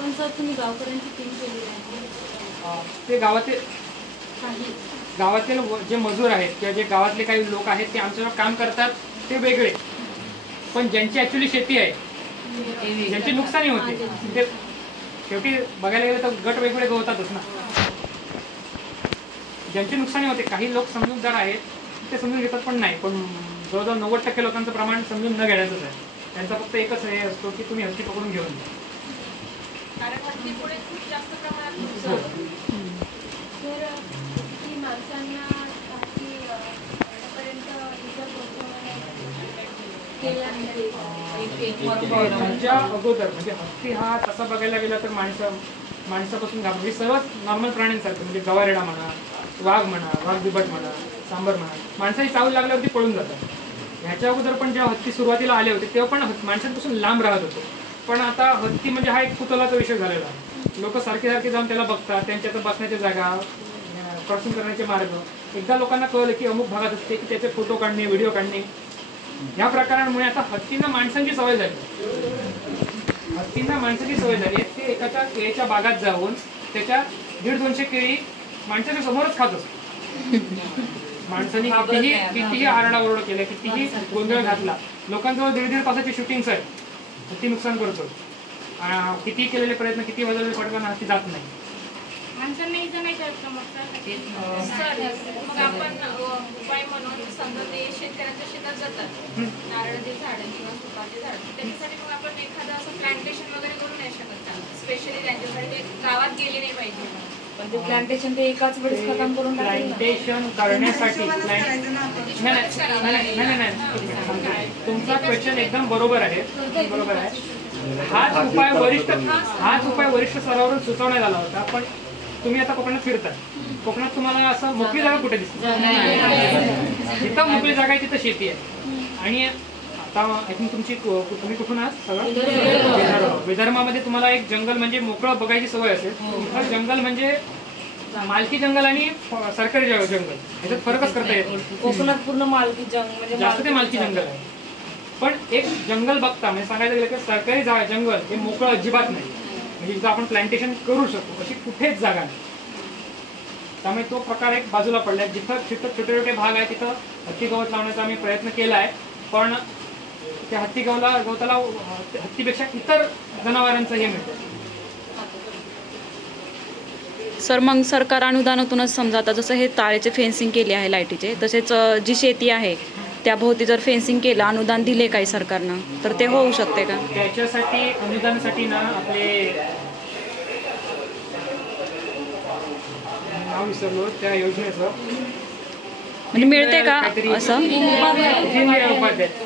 पण सर तुम्ही गावकऱ्यांची टीम केली आहे ते गावातील जे मजूर आहेत किंवा जे गावातले काही लोक आहेत ते आमच्यावर काम करतात ते वेगळे, पण ज्यांची ॲक्च्युली शेती आहे ज्यांची नुकसानी होते ते शेवटी बघायला गेलं तर गट वेगवेगळे होतातच ना. ज्यांची नुकसानी होते काही लोक समजूतदार आहेत ते समजून घेतात पण नाही, पण जवळजवळ 90% लोकांचं प्रमाण समजून न घेण्याचंच आहे. त्यांचा फक्त एकच हे असतो की तुम्ही हत्ती पकडून घेऊन जा. कारण हत्तीपुढे खूप जास्त प्रमाणात नुकसान होतं. तर की माणसांना हत्ती पर्यंत इजा त्यांच्या अगोदर म्हणजे हत्ती हा तसा बघायला गेला तर माणसापासून घाबरतो. हे सर्वच नॉर्मल प्राण्यांसारखं म्हणजे गवारेडा म्हणा, वाघ म्हणा, वाघ बिबट म्हणा, सांबर म्हणा, माणसाची चावल लागल्यावरती पळून जातात. ह्याच्या अगोदर पण जेव्हा हत्ती सुरुवातीला आले होते तेव्हा पण माणसांपासून लांब राहत होतो, पण आता हत्ती म्हणजे हा एक कुतूहलाचा विषय झालेला आहे. लोक सारखे जाऊन त्याला बघतात, त्यांच्या बसण्याच्या जागा, क्रॉसिंग करण्याचे मार्ग. एकदा लोकांना कळलं की अमुक भागात असते की त्याचे फोटो काढणे, व्हिडिओ काढणे, या प्रकारांमुळे आता हत्तींना माणसांची सवय झाली. हत्तींना माणसाची सवय झाली आहे. ते एकाच्या केळीच्या बागात जाऊन त्याच्या 150-200 केळी माणसाच्या समोरच खात असतो. माणसांनी कितीही आरडाओरड केलं, कितीही गोंधळ घातला, लोकांजवळ 1.5 तासाची शूटिंग्स आहे, हत्ती नुकसान करतो. किती केलेले प्रयत्न, किती वाजवलेले पडताना हत्ती जात नाही. माणसांना इजा नाही करत का मग सर मग आपण उपाय म्हणून समजा ते शेतकऱ्यांच्या शेतात जातात नारळाचे झाडं किंवा सुपाचे झाड, त्याच्यासाठी मग आपण एखादं असं प्लांटेशन वगैरे करू नाही शकत का? स्पेशली त्यांच्यासाठी ते गावात गेले नाही पाहिजे. पण ते प्लांटेशन ते एकाच वेळेस खतम करून प्लांटेशन करण्यासाठी नाही, तुमचा क्वेश्चन एकदम बरोबर आहे. हाच उपाय वरिष्ठ स्तरावरून सुचवण्यात आला होता, पण तुम्ही आता कोकणात फिरता, कोकणात तुम्हाला असं मोकळी जागा कुठे दिसते? जिथं मोकळी जागा आहे तिथं शेती आहे. आणि आता आय थिंक तुम्ही कुठून आहात? सगळं विदर्भामध्ये तुम्हाला एक जंगल म्हणजे मोकळं बघायची सवय असेल. जंगल म्हणजे मालकी जंगल आणि सरकारी जंगल याच्यात फरकच करता येतो. कोकणात पूर्ण मालकी जंगल म्हणजे जास्त ते मालकी जंगल आहे, पण एक जंगल बघता म्हणजे सांगायचं गेलं की सरकारी जंगल हे मोकळं अजिबात नाही. म्हणजे जिथं आपण प्लांटेशन करू शकतो अशी कुठेच जागा नाही. त्यामुळे तो प्रकार एक बाजूला पडलाय. जिथं छोटे भाग आहे तिथं हत्ती गवत लावण्याचा आम्ही प्रयत्न केला आहे, पण त्या गवताला हत्तीपेक्षा इतर जनावरांचं हे मिळतं. सर मग सरकार अनुदानातूनच समजा आता जसं हे ताळेचे फेन्सिंग केले आहे लाईटीचे, तसेच जी शेती आहे त्याभोवती जर फेन्सिंग केलं, अनुदान दिले काही सरकारनं, तर ते होऊ शकते का? त्याच्यासाठी अनुदानासाठी ना आपले नाव विसरलो त्या योजनेचं, म्हणजे मिळते का असं? उपाध्याय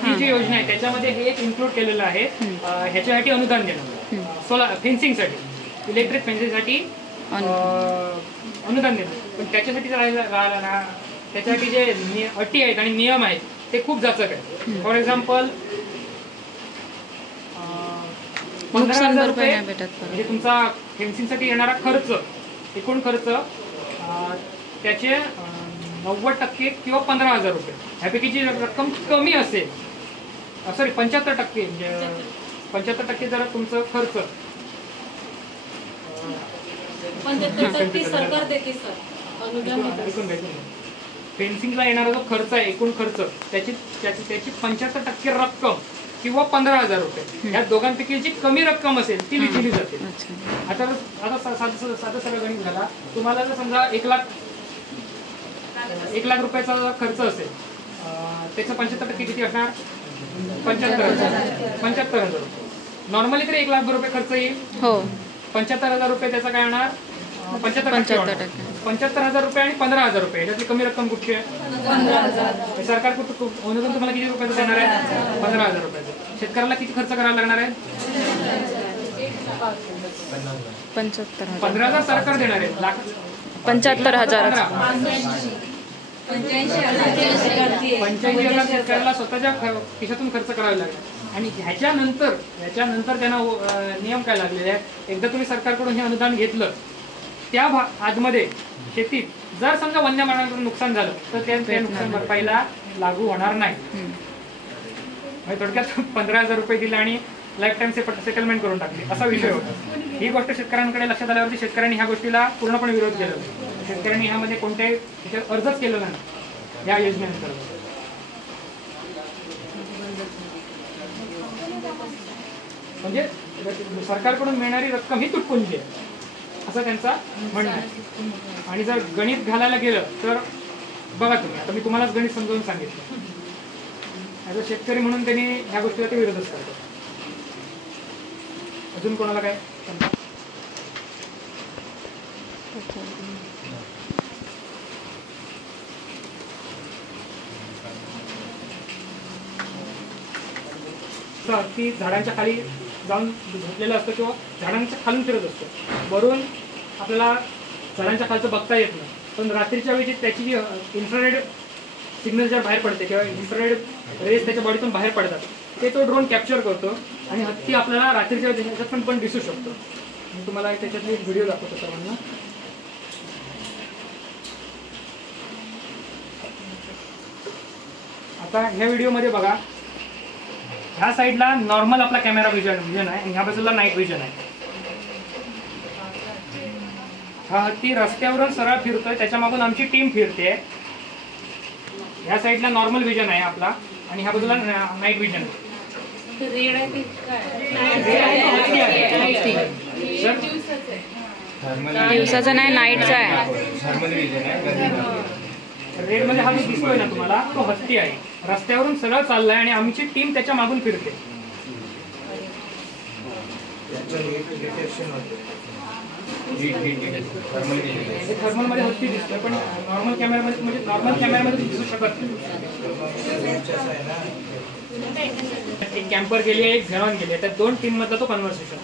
ही जी योजना आहे त्याच्यामध्ये हे एक इन्क्लूड केलेलं आहे. ह्याच्यासाठी अनुदान देणं, सोलार फेन्सिंगसाठी, इलेक्ट्रिक फेन्सिंगसाठी अनुदान देणं. पण त्याच्यासाठी जर राहिला ना, त्याच्यासाठी जे अटी आहेत आणि नियम आहेत ते खूप जाचक आहे. फॉर एक्झाम्पल 15,000 रुपये म्हणजे तुमचा फेन्सिंगसाठी येणारा खर्च, एकूण खर्च त्याचे 90% किंवा 15,000 रुपये ह्यापैकी जी रक्कम कमी असेल, सॉरी 75% म्हणजे 75% जर तुमचं खर्च 75% सरकार देते सर अनुदान. फेन्सिंगला येणारा जो खर्च आहे, एकूण खर्च त्याची 75% रक्कम किंवा 15,000 रुपये या दोघांपैकी जी कमी रक्कम असेल ती दिली जाते. आता साधा सरळ गणित झाला. तुम्हाला जर समजा 1 लाख रुपयाचा खर्च असेल, त्याचं 75% किती असणार? 75,000 रुपये. नॉर्मली तरी 1 लाख रुपये खर्च येईल. 75,000 रुपये त्याचा काय होणार? 75%. 75,000 रुपये आणि 15,000 रुपये याच्यातली कमी रक्कम कुठची आहे? 15,000. सरकार अनुदान तुम्हाला किती रुपयाचं देणार आहे? 15,000 रुपयाचं. शेतकऱ्याला किती खर्च करायला लागणार आहे? 75,000. 15,000 सरकार देणार आहे. 75,000. 85,000 शेतकऱ्याला स्वतःच्या खिशातून खर्च करावा लागेल. आणि ह्याच्यानंतर त्यांना नियम काय लागलेले आहेत? एकदा तुम्ही सरकारकडून हे अनुदान घेतलं, त्या आतमध्ये शेतीत जर समजा वन्य प्राण्यांचं नुकसान झालं तर त्या नुकसान भरपाईला लागू होणार नाही. म्हणजे थोडक्यात 15,000 रुपये दिले आणि लाईफ टाईम सेटलमेंट करून टाकली असा विषय होता. ही गोष्ट शेतकऱ्यांकडे लक्षात आल्यावरती शेतकऱ्यांनी ह्या गोष्टीला पूर्णपणे विरोध केला. शेतकऱ्यांनी ह्यामध्ये कोणत्याही अर्जच केला नाही या योजनेनंतर. म्हणजे सरकारकडून मिळणारी रक्कम ही तुटपुंजी आहे असं त्यांचा म्हणणं आहे. आणि जर गणित घालायला गेलं तर बघा तुम्ही, आता मी तुम्हालाच गणित समजावून सांगितलं. ॲज अ शेतकरी म्हणून त्यांनी ह्या गोष्टीला ते विरोधच करतात. अजून कोणाला काय? ती झाडांच्या खाली जाऊन झोपलेलं असतं किंवा झाडांच्या खालून फिरत असतो. वरून आपल्याला झाडांच्या खालचं बघता येत नाही, पण रात्रीच्या वेळी त्याची जी इन्फ्रारेड सिग्नल ज्या बाहेर पडते किंवा इन्फ्रारेड रेस त्याच्या बॉडीतून बाहेर पडतात ते तो ड्रोन कॅप्चर करतो आणि हत्ती आपल्याला रात्रीच्या वेळी पण दिसू शकतो. मी तुम्हाला त्याच्यातली एक व्हिडिओ दाखवतो सर्वांना. आता ह्या व्हिडिओमध्ये बघा, ह्या साईडला नॉर्मल आपला कॅमेरा विजन आहे आणि ह्या बाजूला नाईट विजन आहे. हा हत्ती रस्त्यावरून सरळ फिरतोय, त्याच्या मागून आमची टीम फिरते. ह्या साईडला नॉर्मल विजन आहे आपला आणि ह्या बाजूला नाईट विजन आहे. दिवसाचा नाही, नाईटचा आहे. रेड मध्ये हा जो दिसतोय ना तुम्हाला, तो हत्ती आहे. रस्त्यावरून सरळ चाललाय आणि आमची टीम त्याच्या मागून फिरते. थर्मल मध्ये हत्ती दिसतोय पण नॉर्मल कॅमेरामध्ये म्हणजे नॉर्मल कॅमेरामध्ये दिसू शकत नाही. एक कॅम्पर गेली आहे, एक झेरॉन गेली आहे. त्या दोन टीम मधला तो कन्व्हर्सेशन